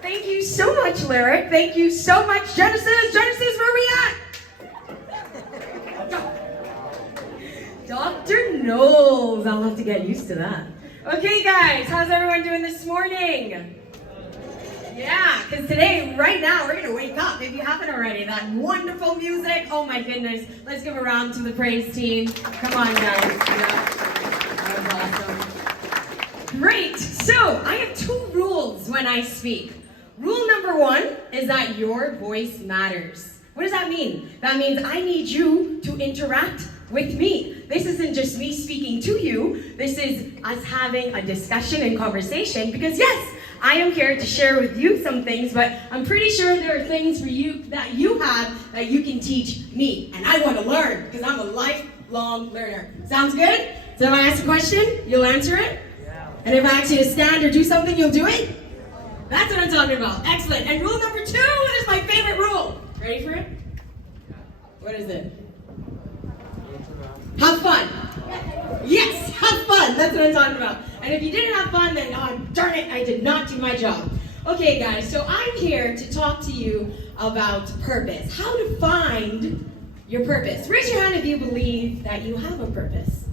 Thank you so much, Lyric. Thank you so much, Genesis. Genesis, where we at? Dr. Knowles. I'll have to get used to that. Okay, guys, how's everyone doing this morning? Yeah, because today, right now, we're going to wake up, if you haven't already. That wonderful music. Oh, my goodness. Let's give a round to the praise team. Come on, guys. Yeah. That was awesome. Great. So, I have 2 rules when I speak. Rule number 1 is that your voice matters. What does that mean? That means I need you to interact with me. This isn't just me speaking to you. This is us having a discussion and conversation because yes, I am here to share with you some things, but I'm pretty sure there are things for you that you have that you can teach me. And I want to learn because I'm a lifelong learner. Sounds good? So if I ask a question, you'll answer it? Yeah. And if I ask you to stand or do something, you'll do it? That's what I'm talking about. Excellent. And rule number 2 is my favorite rule. Ready for it? What is it? Have fun. Yes, have fun. That's what I'm talking about. And if you didn't have fun, then oh, darn it, I did not do my job. Okay, guys, so I'm here to talk to you about purpose. How to find your purpose. Raise your hand if you believe that you have a purpose.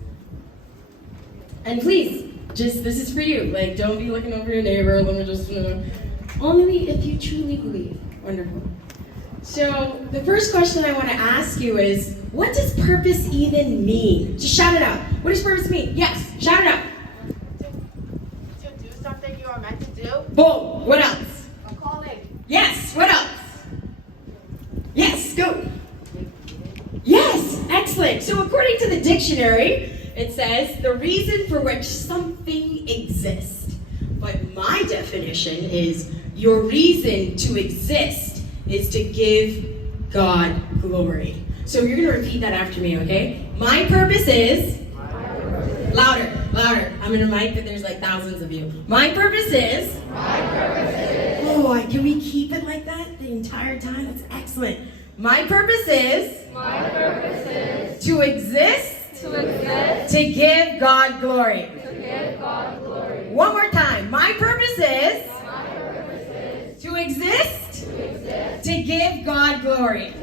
And please, this is for you. Like, don't be looking over your neighbor. Let me just, only if you truly believe. Wonderful. So, the first question I want to ask you is, what does purpose even mean? Just shout it out. What does purpose mean? Yes, shout it out. To do something you are meant to do. Boom. What else? A calling. Yes, what else? Yes, go. Yes, excellent. So, according to the dictionary, it says, the reason for which something exists. But my definition is, your reason to exist is to give God glory. So you're going to repeat that after me, okay? My purpose is... Louder, louder. I'm going to mic that there's like thousands of you. My purpose is... Oh, can we keep it like that the entire time? That's excellent. My purpose is... To exist... To give God glory. One more time. My purpose is... To exist... To give God glory.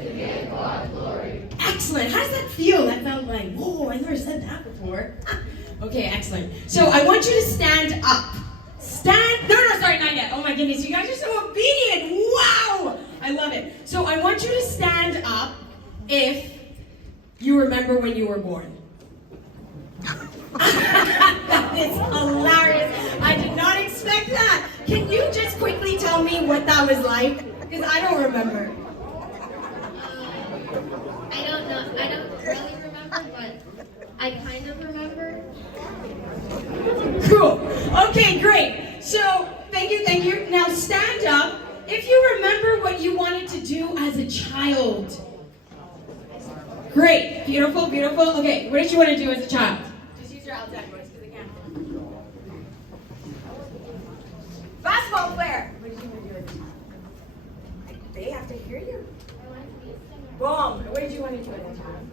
Excellent. How does that feel? That felt like, whoa, I never said that before. Okay, excellent. So I want you to stand up. Sorry, not yet. Oh my goodness, you guys are so obedient. Wow, I love it. So I want you to stand up if you remember when you were born. That is hilarious. I did not expect that. Can you just quickly tell me what that was like? Because I don't remember. I don't know. I don't really remember, but I kind of remember. Cool. Okay, great. So, thank you. Now stand up if you remember what you wanted to do as a child. Great. Beautiful. Okay, what did you want to do as a child? Just use your outside voice because I can't. Basketball player. What did you want to do as a child? They have to hear you. Boom. What did you want to do as a child?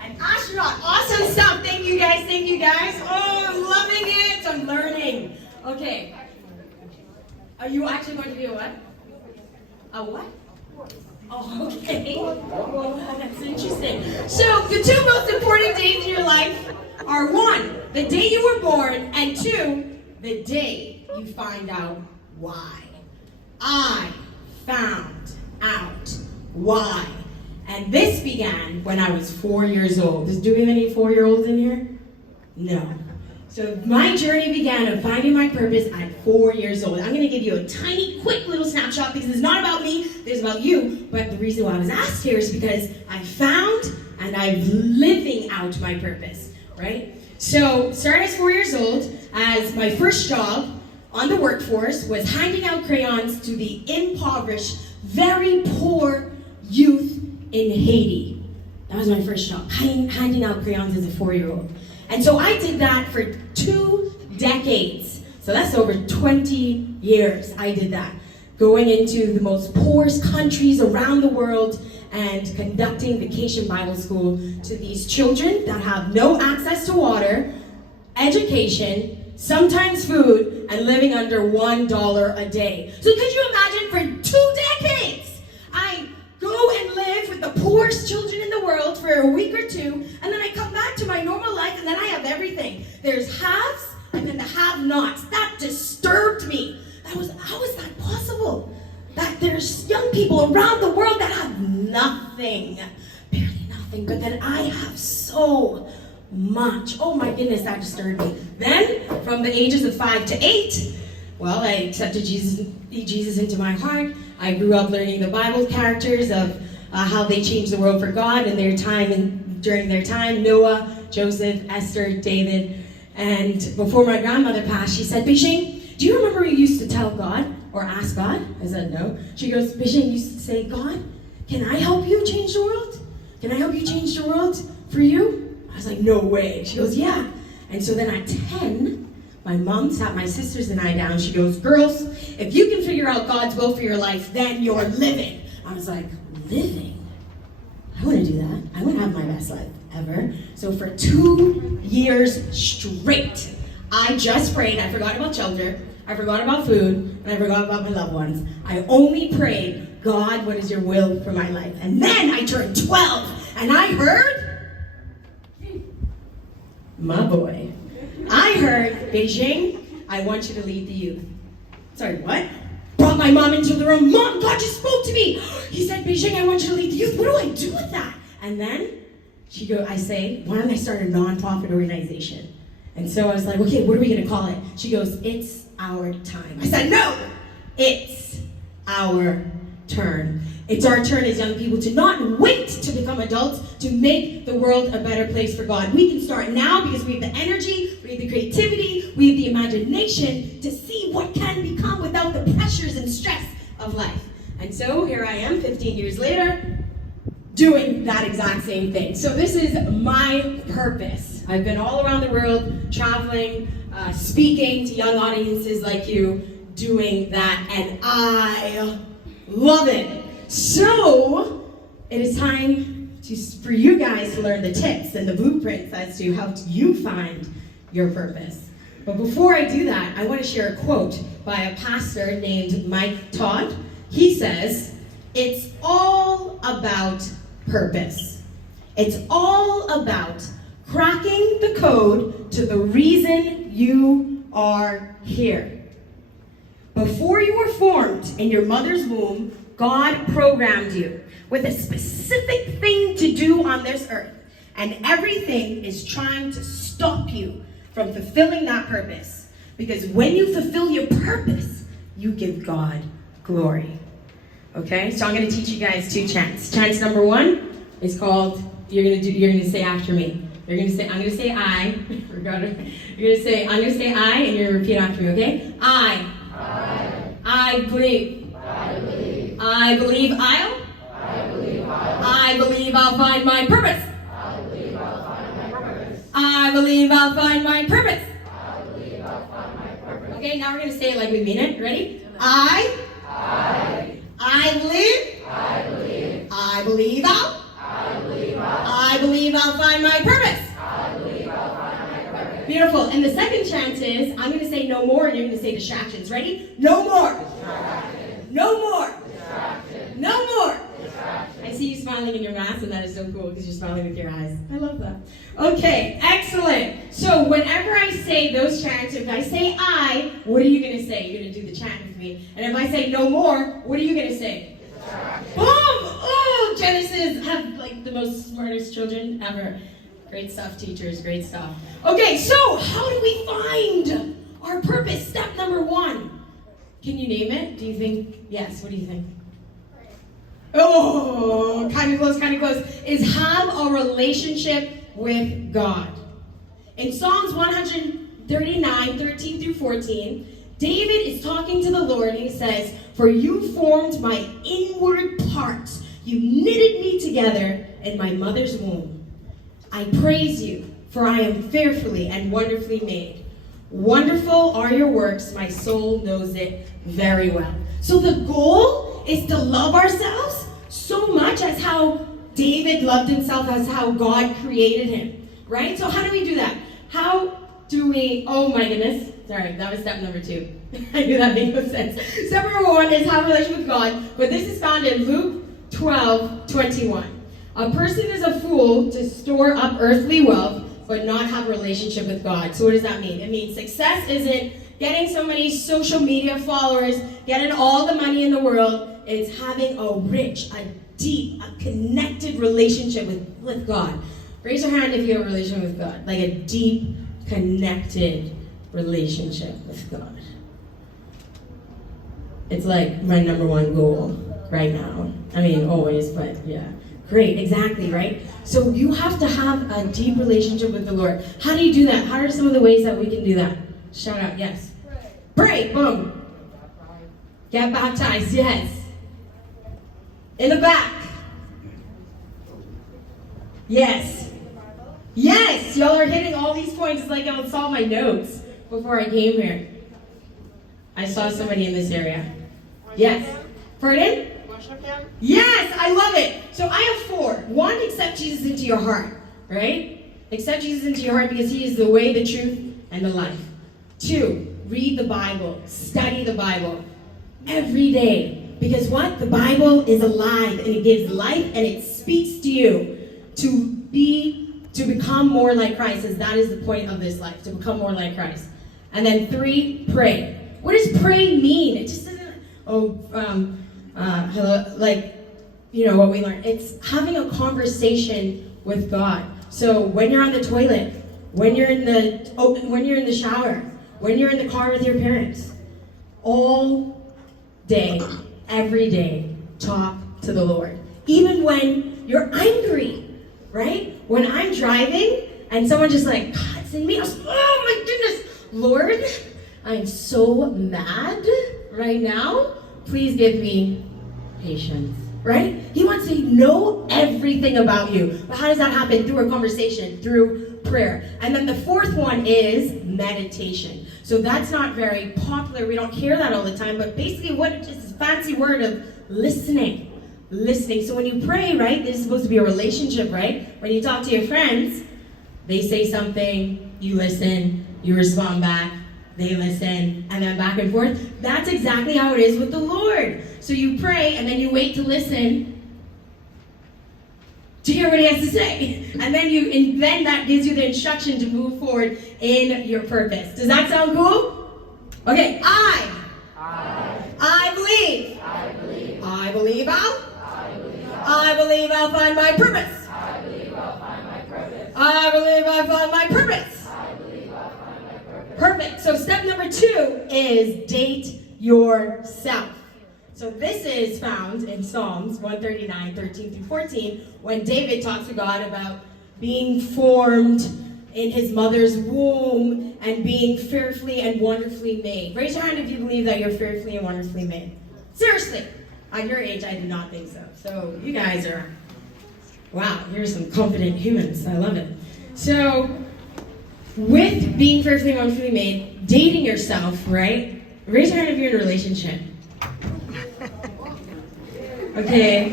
An astronaut. Awesome stuff. Thank you guys. Oh, I'm loving it. I'm learning. Okay. Are you actually going to be a what? A what? Oh, okay. Well, that's interesting. So, the 2 most important days in your life are 1, the day you were born, and 2, the day you find out why. I found out why. And this began when I was 4 years old. Do we have any 4-year-olds in here? No. So my journey began of finding my purpose at 4 years old. I'm going to give you a tiny, quick little snapshot because it's not about me, it's about you. But the reason why I was asked here is because I found and I'm living out my purpose, right? So starting as 4 years old, as my first job on the workforce was handing out crayons to the impoverished, very poor youth in Haiti. That was my first job, handing out crayons as a 4-year-old. And so I did that for 2 decades. So that's over 20 years I did that. Going into the most poorest countries around the world and conducting vacation Bible school to these children that have no access to water, education, sometimes food, and living under $1 a day. So could you imagine for 2 decades, I go and live with the poorest children in the world for a week or two, and then I come back to my normal life, and then I have everything. There's haves, and then the have-nots. That disturbed me. How is that possible? That there's young people around the world that have nothing, barely nothing, but then I have so much. Oh my goodness, that disturbed me. Then, from the ages of 5 to 8, well, I accepted Jesus into my heart. I grew up learning the Bible characters of how they changed the world for God in their time, and during their time, Noah, Joseph, Esther, David. And before my grandmother passed, she said, Beijing, do you remember you used to tell God or ask God? I said, no. She goes, Beijing, you used to say, God, can I help you change the world? Can I help you change the world for you? I was like, no way. She goes, yeah. And so then at 10, my mom sat my sisters and I down. She goes, girls, if you can figure out God's will for your life, then you're living. I was like, living? I want to do that. I want to have my best life ever. So for 2 years straight, I just prayed. I forgot about shelter. I forgot about food. And I forgot about my loved ones. I only prayed, God, what is your will for my life? And then I turned 12 and I heard, my boy. I heard, Beijing, I want you to lead the youth. Sorry, what? Brought my mom into the room. Mom, God just spoke to me. He said, Beijing, I want you to lead the youth. What do I do with that? And then I say, why don't I start a nonprofit organization? And so I was like, okay, what are we going to call it? She goes, it's our time. I said, no, it's our turn. It's our turn as young people to not wait to become adults to make the world a better place for God. We can start now because we have the energy, we have the creativity, we have the imagination to see what can become without the pressures and stress of life. And so here I am 15 years later doing that exact same thing. So this is my purpose. I've been all around the world traveling, speaking to young audiences like you, doing that, and I love it. So, it is time for you guys to learn the tips and the blueprints as to how you find your purpose. But before I do that, I want to share a quote by a pastor named Mike Todd. He says, it's all about purpose. It's all about cracking the code to the reason you are here. Before you were formed in your mother's womb, God programmed you with a specific thing to do on this earth, and everything is trying to stop you from fulfilling that purpose. Because when you fulfill your purpose, you give God glory. Okay, so I'm going to teach you guys 2 chants. Chant number 1 is called, you're going to say after me. You're going to say, I'm going to say I. I'm going to say I, and you're going to repeat after me, okay? I believe. I believe I'll find my purpose. I believe I'll find my purpose. Okay, now we're going to say it like we mean it. Ready? I believe I'll find my purpose. Beautiful. And the second chant is, I'm going to say no more, and you're going to say distractions. Ready? No more. No more. No more. I see you smiling in your mask, and that is so cool because you're smiling with your eyes. I love that. Okay, excellent. So whenever I say those chants, if I say I, what are you going to say? You're going to do the chant with me. And if I say no more, what are you going to say? Boom! Oh, Genesis have like the most smartest children ever. Great stuff, teachers. Great stuff. Okay, so how do we find our purpose? Step number 1. Can you name it? Do you think? Yes, what do you think? Oh, kind of close. Is have a relationship with God. In Psalms 139, 13 through 14, David is talking to the Lord and he says, for you formed my inward parts. You knitted me together in my mother's womb. I praise you, for I am fearfully and wonderfully made. Wonderful are your works, my soul knows it very well. So the goal is to love ourselves so much as how David loved himself, as how God created him, right? So how do we do that? How do we, oh my goodness, sorry, that was step number 2. I knew that made no sense. Step number 1 is have a relationship with God, but this is found in Luke 12:21. A person is a fool to store up earthly wealth, but not have a relationship with God. So what does that mean? It means success isn't getting so many social media followers, getting all the money in the world. It's having a rich, a deep, a connected relationship with God. Raise your hand if you have a relationship with God. Like a deep, connected relationship with God. It's like my number 1 goal right now. I mean, always, but yeah. Great, exactly, right? So you have to have a deep relationship with the Lord. How do you do that? How are some of the ways that we can do that? Shout out, yes. Pray, boom. Get baptized, yes. In the back. Yes. Yes, y'all are hitting all these points. It's like I saw my notes before I came here. I saw somebody in this area. Yes. Pardon? Worship him? Yes, I love it. So I have 4. 1, accept Jesus into your heart, right? Accept Jesus into your heart because he is the way, the truth, and the life. 2, read the Bible. Study the Bible every day. Because what? The Bible is alive and it gives life and it speaks to you to become more like Christ, as that is the point of this life, to become more like Christ. And then 3, pray. What does pray mean? It just doesn't, hello, like, you know what we learned. It's having a conversation with God. So when you're on the toilet, when you're in the shower, when you're in the car with your parents, all day, every day, talk to the Lord. Even when you're angry, right? When I'm driving and someone just like cuts in me, I was, oh my goodness, Lord, I'm so mad right now. Please give me patience, right? He wants to know everything about you. But how does that happen? Through a conversation, through prayer. And then the 4th one is meditation. So that's not very popular. We don't hear that all the time. But basically what it's just a fancy word of listening. Listening. So when you pray, right, this is supposed to be a relationship, right? When you talk to your friends, they say something, you listen, you respond back, they listen, and then back and forth. That's exactly how it is with the Lord. So you pray, and then you wait to listen to hear what he has to say. And then that gives you the instruction to move forward in your purpose. Does that sound cool? Okay, I believe. I believe I'll find my purpose. I believe I'll find my purpose. Perfect. So step number 2 is date yourself. So this is found in Psalms 139, 13 through 14, when David talks to God about being formed in his mother's womb and being fearfully and wonderfully made. Raise your hand if you believe that you're fearfully and wonderfully made. Seriously. At your age, I did not think so. So you guys are, wow, you're some confident humans. I love it. So with being fearfully and wonderfully made, dating yourself, right? Raise your hand if you're in a relationship. Okay,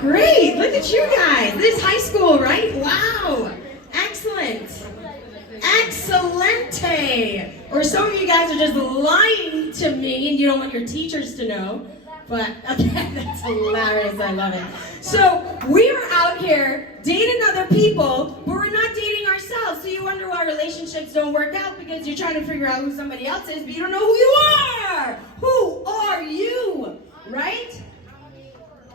great, look at you guys. This is high school, right? Wow, excellent. Excellente. Or some of you guys are just lying to me and you don't want your teachers to know. But, okay, that's hilarious, I love it. So, we are out here dating other people, but we're not dating ourselves. So you wonder why relationships don't work out, because you're trying to figure out who somebody else is, but you don't know who you are. Who are you? Right?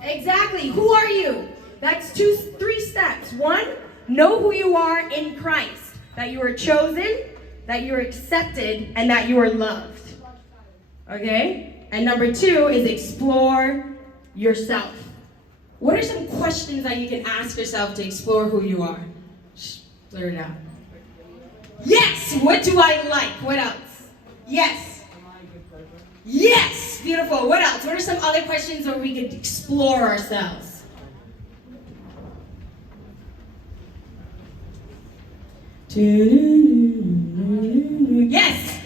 Exactly, who are you? That's 3 steps. 1, know who you are in Christ. That you are chosen, that you are accepted, and that you are loved. Okay? And number 2 is explore yourself. What are some questions that you can ask yourself to explore who you are? Blurt it out. Yes! What do I like? What else? Yes. Yes! Beautiful. What else? What are some other questions where we could explore ourselves? Yes!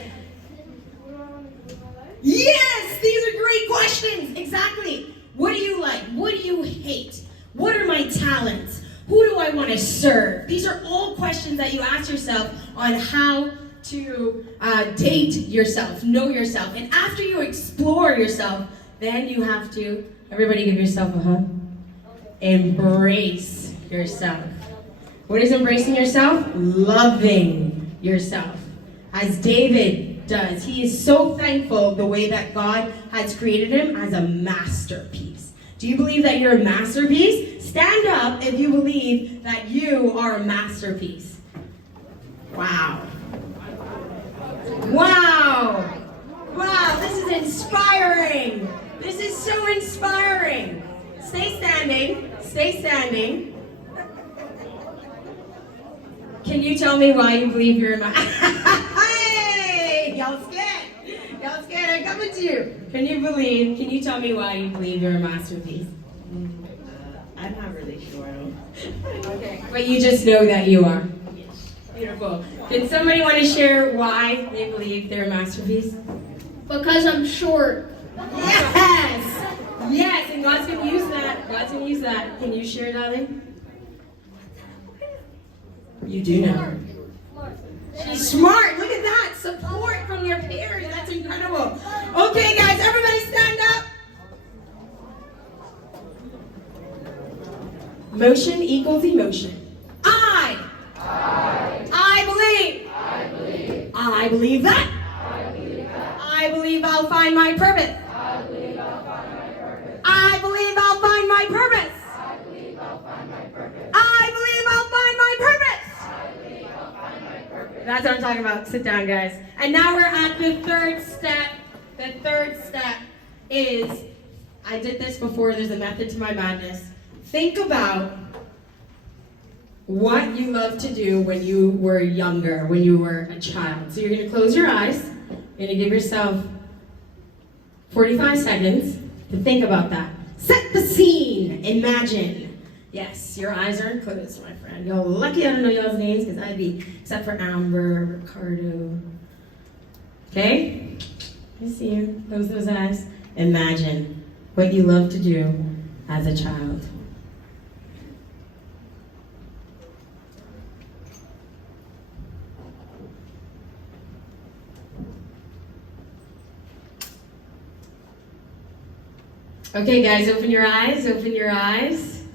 Yes! These are great questions! Exactly. What do you like? What do you hate? to serve? These are all questions that you ask yourself on how to date yourself, know yourself. And after you explore yourself, then you have to, everybody give yourself a hug. Embrace yourself. What is embracing yourself? Loving yourself. As David does. He is so thankful the way that God has created him as a masterpiece. Do you believe that you're a masterpiece? Stand up if you believe that you are a masterpiece. Wow. Wow. Wow, this is inspiring. This is so inspiring. Stay standing. Stay standing. Can you tell me why you believe you're a masterpiece? Hey! Y'all scared. Y'all scared. I'm coming to you. Can you tell me why you believe you're a masterpiece? I'm not really sure. Okay. But you just know that you are. Beautiful. Did somebody want to share why they believe they're a masterpiece? Because I'm short. Yes! Yes, and God's going to use that. God's going to use that. Can you share, darling? You do know. She's smart. Look at that. Support from your peers. That's incredible. Okay, guys, everybody stand up. Motion equals emotion. I believe. I believe that. I believe I'll find my purpose. I believe I'll find my purpose. I believe I'll find my purpose. That's what I'm talking about. Sit down, guys. And now we're at the third step. The third step is, I did this before, there's a method to my madness. Think about what you loved to do when you were younger, when you were a child. So you're going to close your eyes. You're going to give yourself 45 seconds to think about that. Set the scene. Imagine. Yes, your eyes aren't closed, my friend. You're lucky I don't know y'all's names, because I'd be, except for Amber, Ricardo. Okay? I see you. Close those eyes. Imagine what you love to do as a child. Okay, guys, open your eyes. Open your eyes.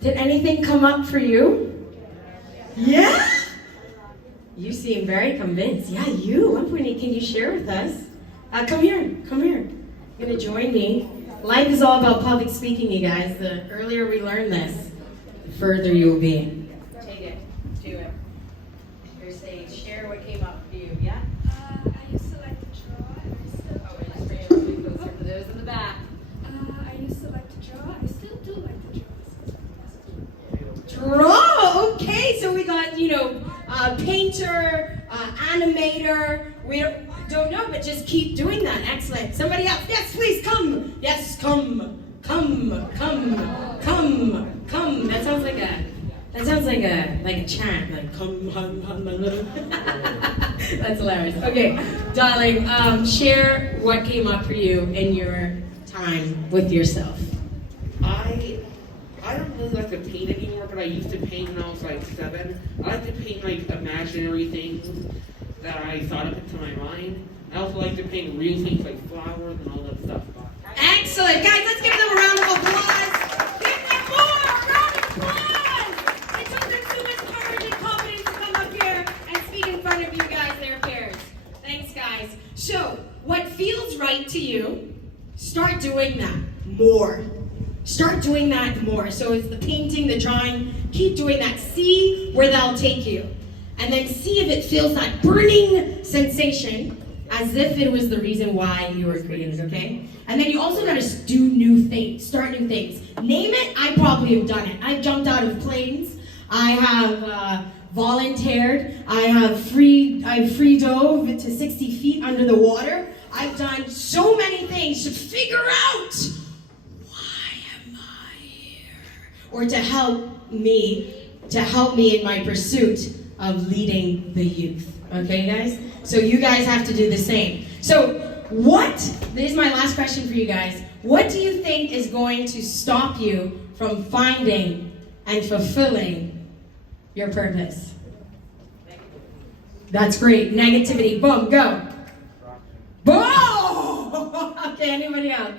Did anything come up for you? Yeah? You seem very convinced. Yeah, you. I'm pointing. Can you share with us? Come here. Come here. You're going to join me. Life is all about public speaking, you guys. The earlier we learn this, the further you'll be. Take it. Do it. Your stage. Share what came up for you. Yeah? I used to like to draw, and I still Oh, wait, just bring it a little bit closer for those in the back. I used to like to draw. I still do like to draw. Draw. Okay, so we got, painter, animator. We don't know, but just keep doing that. Excellent. Somebody else. Yes, please come. Yes, come. That sounds like a chant. Like come. That's hilarious. Okay, darling. Share what came up for you in your time with yourself. I don't really like to paint anymore, but I used to paint when I was like 7. I like to paint like imaginary things that I thought up into my mind. I also like to paint real things like flowers and all that stuff. Excellent. Guys, let's give them a round of applause. Give them more. A round of applause. It took them so much courage and confidence to come up here and speak in front of you guys, their peers. Thanks, guys. So, what feels right to you, start doing that more. Start doing that more. So it's the painting, the drawing. Keep doing that. See where that'll take you. And then see if it feels that burning sensation as if it was the reason why you were creating it, okay? And then you also gotta do new things, start new things. Name it, I probably have done it. I've jumped out of planes. I have volunteered. I have free dove to 60 feet under the water. I've done so many things to figure out or to help me in my pursuit of leading the youth. Okay, guys? So you guys have to do the same. So this is my last question for you guys. What do you think is going to stop you from finding and fulfilling your purpose. That's great. Negativity. Boom. Go. Boom! Okay, anybody else?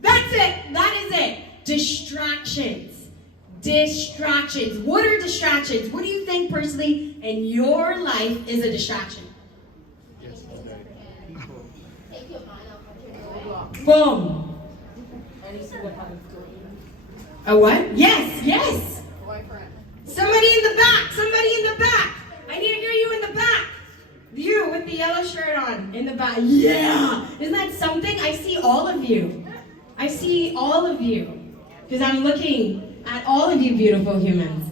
That's it. That is it. Distractions. Distractions. What are distractions? What do you think personally in your life is a distraction? Boom. A what? Yes, yes. Somebody in the back. Somebody in the back. I need to hear you in the back. You with the yellow shirt on in the back. Yeah. Isn't that something? I see all of you. I see all of you. Because I'm looking at all of you beautiful humans.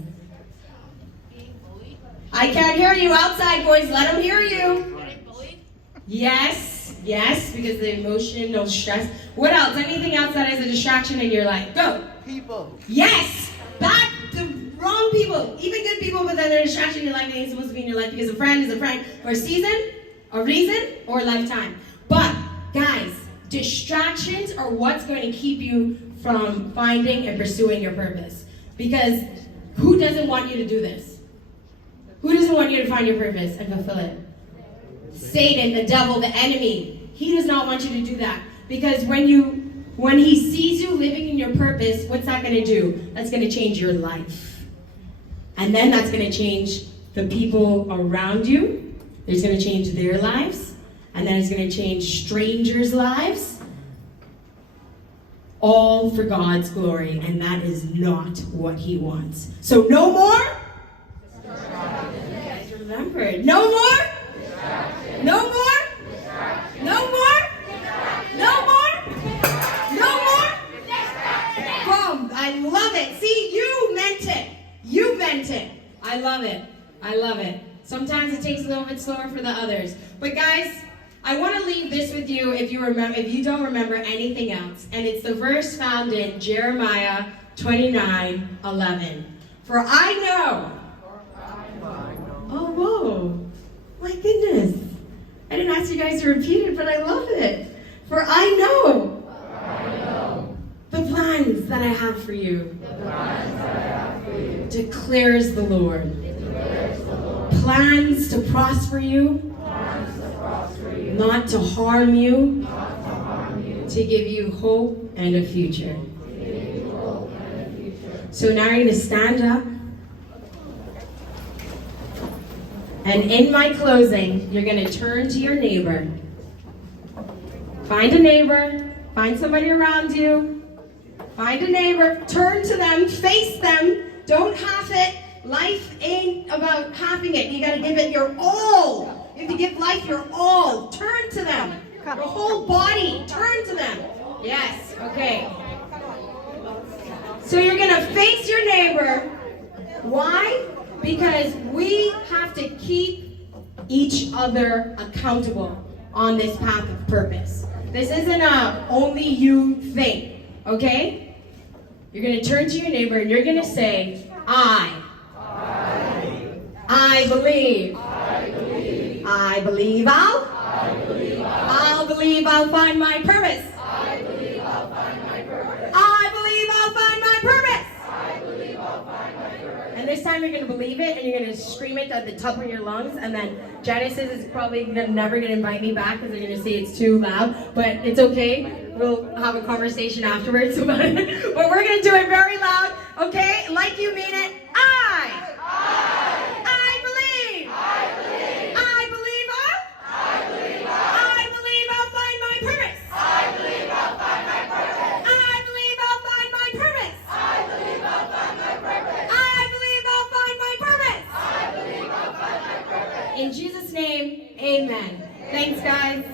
I can't hear you outside, boys. Let them hear you. Yes, yes, because the emotion, no stress. What else? Anything else that is a distraction in your life? Go. People. Yes. Back the wrong people. Even good people, but then they're a distraction in your life. They ain't supposed to be in your life because a friend is a friend for a season, a reason, or a lifetime. But, guys, distractions are what's going to keep you from finding and pursuing your purpose. Because who doesn't want you to do this? Who doesn't want you to find your purpose and fulfill it? Satan, the devil, the enemy. He does not want you to do that. Because when he sees you living in your purpose, what's that going to do? That's going to change your life. And then that's going to change the people around you. It's going to change their lives. And then it's going to change strangers' lives. All for God's glory. And that is not what he wants. So no more? You guys remember. No more? No more? No more? No more? No more? Boom. I love it. See, you meant it. You meant it. I love it. I love it. Sometimes it takes a little bit slower for the others. But guys, I want to leave this with you if you don't remember anything else. And it's the verse found in Jeremiah 29:11. For I know. Oh, whoa. My goodness. I didn't ask you guys to repeat it, but I love it. For I know the plans that I have for you. Declares the Lord. Plans to prosper you. Not to harm you. To give you hope and a future. So now you're going to stand up. And in my closing, you're going to turn to your neighbor. Find a neighbor. Find somebody around you. Find a neighbor. Turn to them. Face them. Don't half it. Life ain't about halving it. You got to give it your all. You have to give life your all. Turn to them. Your whole body. Turn to them. Yes. Okay. So you're going to face your neighbor. Why? Because we have to keep each other accountable on this path of purpose. This isn't a only you thing, okay? You're going to turn to your neighbor and you're going to say, I believe. I believe I'll find my purpose. I believe I'll find my purpose. And this time you're going to believe it and you're going to scream it at the top of your lungs. And then Genesis is probably never going to invite me back because they're going to say it's too loud. But it's okay. We'll have a conversation afterwards about it. But we're going to do it very loud, okay? Like you mean it. I believe. I'll find my purpose. I believe I'll find my purpose. In Jesus' name, amen. Thanks, guys.